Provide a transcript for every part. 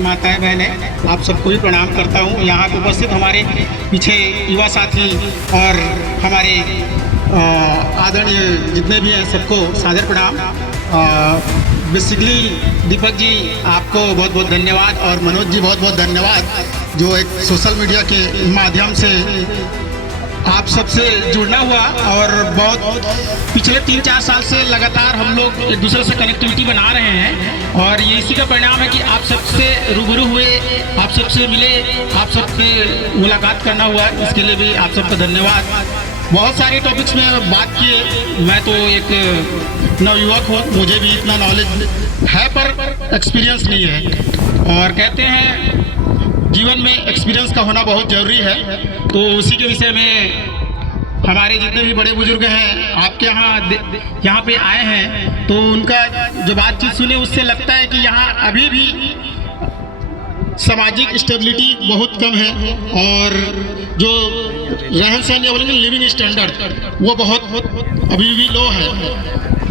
माताएं बहनें, आप सबको भी प्रणाम करता हूँ। यहाँ पे उपस्थित हमारे पीछे युवा साथी और हमारे आदरणीय जितने भी हैं सबको सादर प्रणाम। बेसिकली दीपक जी आपको बहुत बहुत धन्यवाद और मनोज जी बहुत बहुत धन्यवाद, जो एक सोशल मीडिया के माध्यम से आप सबसे जुड़ना हुआ और बहुत पिछले 3-4 साल से लगातार हम लोग एक दूसरे से कनेक्टिविटी बना रहे हैं और ये इसी का परिणाम है कि आप सबसे रूबरू हुए, आप सबसे मिले, आप सबसे मुलाकात करना हुआ। इसके लिए भी आप सबका धन्यवाद। बहुत सारे टॉपिक्स में बात किए, मैं तो एक नवयुवक हूँ, मुझे भी इतना नॉलेज है पर एक्सपीरियंस नहीं है और कहते हैं जीवन में एक्सपीरियंस का होना बहुत ज़रूरी है। तो उसी के विषय में हमारे जितने भी बड़े बुजुर्ग हैं आपके यहाँ पे आए हैं, तो उनका जो बातचीत सुने उससे लगता है कि यहाँ अभी भी सामाजिक स्टेबिलिटी बहुत कम है और जो रहन सहन या बोलेंगे लिविंग स्टैंडर्ड वो बहुत अभी भी लो है।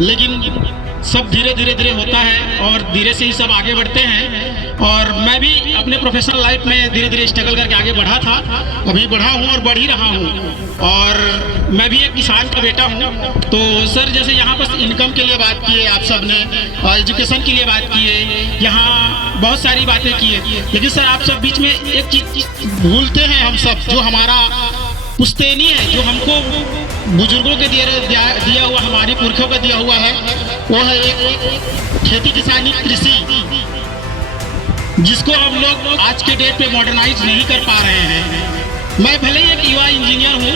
लेकिन सब धीरे धीरे होता है और धीरे से ही सब आगे बढ़ते हैं। और मैं भी अपने प्रोफेशनल लाइफ में धीरे धीरे स्ट्रगल करके आगे बढ़ा था, अभी बढ़ा हूँ और बढ़ ही रहा हूँ। और मैं भी एक किसान का बेटा हूँ। तो सर जैसे यहाँ पर इनकम के लिए बात की है आप सब ने और एजुकेशन के लिए बात की है, यहाँ बहुत सारी बातें की है, लेकिन सर आप सब बीच में एक चीज भूलते हैं हम सब, जो हमारा पुश्तैनी है, जो हमको बुजुर्गों के दिया हुआ, हमारे पुरखों का दिया हुआ है, वो है एक खेती किसानी कृषि, जिसको हम लोग आज के डेट पे मॉडर्नाइज नहीं कर पा रहे हैं। मैं भले ही एक युवा इंजीनियर हूँ,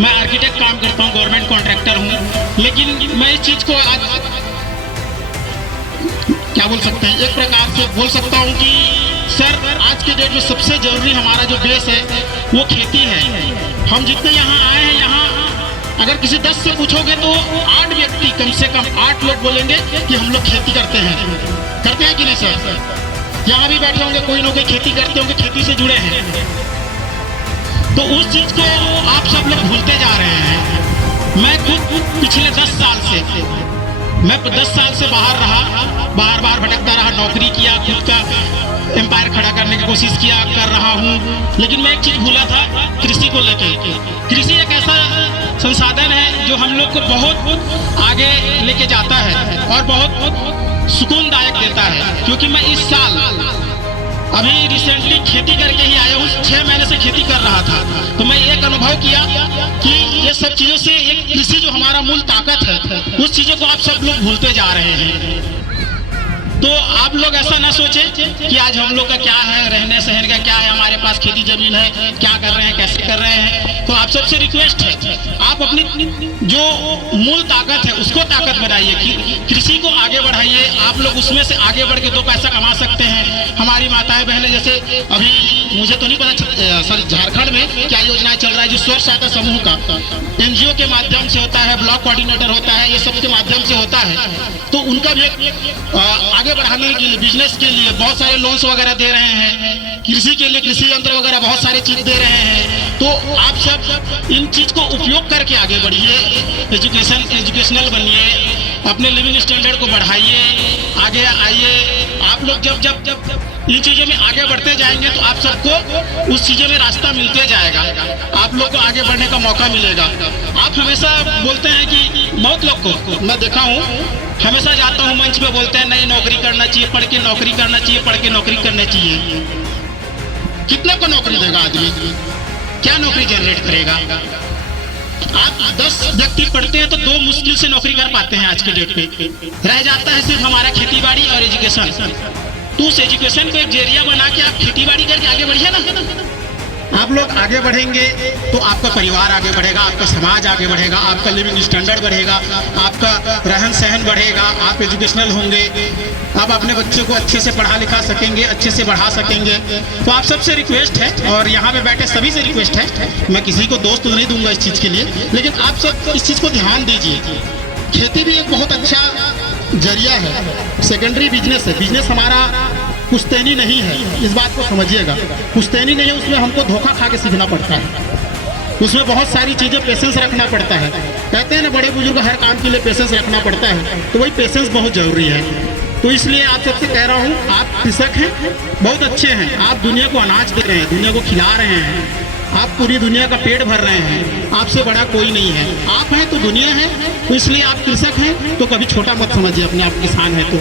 मैं आर्किटेक्ट काम करता हूँ, गवर्नमेंट कॉन्ट्रैक्टर हूँ, लेकिन मैं इस चीज़ को आज क्या बोल सकते हैं, एक प्रकार से बोल सकता हूँ कि सर आज के डेट में सबसे जरूरी हमारा जो बेस है वो खेती है। हम जितने यहाँ आए हैं, यहाँ अगर किसी 10 से पूछोगे तो 8 व्यक्ति, कम से कम 8 लोग बोलेंगे कि हम लोग खेती करते हैं कि नहीं सर? यहाँ भी बैठे होंगे कोई ना कोई खेती करते होंगे, खेती से जुड़े हैं। तो उस चीज को आप सब लोग भूलते जा रहे हैं। मैं खुद पिछले 10 साल से, मैं 10 साल से बाहर रहा, बार भटकता रहा, नौकरी किया, खुद का एम्पायर खड़ा करने की कोशिश किया, कर रहा हूँ। लेकिन मैं एक चीज भूला था, कृषि को लेके। कृषि एक ऐसा संसाधन है जो हम लोग को बहुत आगे लेके जाता है और बहुत सुकूनदायक देता है। क्योंकि मैं इस साल अभी रिसेंटली खेती करके ही आया हूँ, 6 महीने से खेती कर रहा था, तो मैं एक अनुभव किया कि ये सब चीजों से एक कृषि जो हमारा मूल ताकत है, उस चीजों को आप सब लोग भूलते जा रहे हैं। तो आप लोग ऐसा ना सोचें कि आज हम लोग का क्या है, रहने सहने का क्या है, हमारे पास खेती जमीन है, क्या कर रहे हैं, कैसे कर रहे हैं। तो आप सबसे रिक्वेस्ट है, आप अपनी जो मूल ताकत है उसको ताकत बनाइए, कृषि को आगे बढ़ाइए। आप लोग उसमें से आगे बढ़ के 2 पैसा कमा सकते हैं। हमारी माताएं बहनें, जैसे अभी मुझे तो नहीं पता सर झारखंड में क्या योजनाएं चल रहा है, जो स्व सहायता समूह का NGO के माध्यम से होता है, ब्लॉक कोऑर्डिनेटर होता है, ये सब के माध्यम से होता है। तो उनका भी आगे बढ़ाने के लिए, बिजनेस के लिए बहुत सारे लोन्स वगैरह दे रहे हैं, कृषि के लिए कृषि यंत्र वगैरह बहुत सारी चीज दे रहे हैं। तो आप सब इन चीज को उपयोग करके आगे बढ़िए, एजुकेशनल बनिए, अपने लिविंग स्टैंडर्ड को बढ़ाइए, आगे आइए। आप लोग जब इन चीजों में आगे बढ़ते जाएंगे तो आप सबको उस चीजों में रास्ता मिलते जाएगा, आप लोग को आगे बढ़ने का मौका मिलेगा। आप हमेशा बोलते हैं कि बहुत लोग को मैं देखा हूँ, हमेशा जाता हूँ मंच पे बोलते हैं नहीं नौकरी करना चाहिए, पढ़ के नौकरी करना चाहिए, पढ़ के नौकरी करना चाहिए। कितने को नौकरी देगा आदमी? क्या नौकरी जनरेट करेगा? आप 10 व्यक्ति पढ़ते हैं तो 2 मुश्किल से नौकरी कर पाते हैं आज के डेट पे। रह जाता है सिर्फ हमारा खेती बाड़ी और एजुकेशन। तो उस एजुकेशन को एक जरिया बना के आप खेती बाड़ी करके आगे बढ़िए ना। आप लोग आगे बढ़ेंगे तो आपका परिवार आगे बढ़ेगा, आपका समाज आगे बढ़ेगा, आपका लिविंग स्टैंडर्ड बढ़ेगा, आपका रहन सहन बढ़ेगा, आप एजुकेशनल होंगे, आप अपने बच्चों को अच्छे से पढ़ा लिखा सकेंगे, अच्छे से बढ़ा सकेंगे। तो आप सबसे रिक्वेस्ट है और यहाँ पे बैठे सभी से रिक्वेस्ट है, मैं किसी को दोस्त तो नहीं दूंगा इस चीज़ के लिए, लेकिन आप सब इस चीज़ को ध्यान दीजिए। खेती भी एक बहुत अच्छा जरिया है, सेकेंडरी बिजनेस है। बिजनेस हमारा पुश्तैनी नहीं है, इस बात को समझिएगा। पुश्तैनी नहीं है, उसमें हमको धोखा खा के सीखना पड़ता है, उसमें बहुत सारी चीज़ें पेशेंस रखना पड़ता है। कहते हैं ना बड़े बुजुर्ग हर काम के लिए पेशेंस रखना पड़ता है, तो वही पेशेंस बहुत जरूरी है। तो इसलिए आप सबसे कह रहा हूँ, आप कृषक हैं, बहुत अच्छे हैं, आप दुनिया को अनाज दे रहे हैं, दुनिया को खिला रहे हैं, आप पूरी दुनिया का पेट भर रहे हैं, आपसे बड़ा कोई नहीं है। आप हैं तो दुनिया है, तो इसलिए आप कृषक हैं, तो कभी छोटा मत समझिए अपने आप, किसान है तो।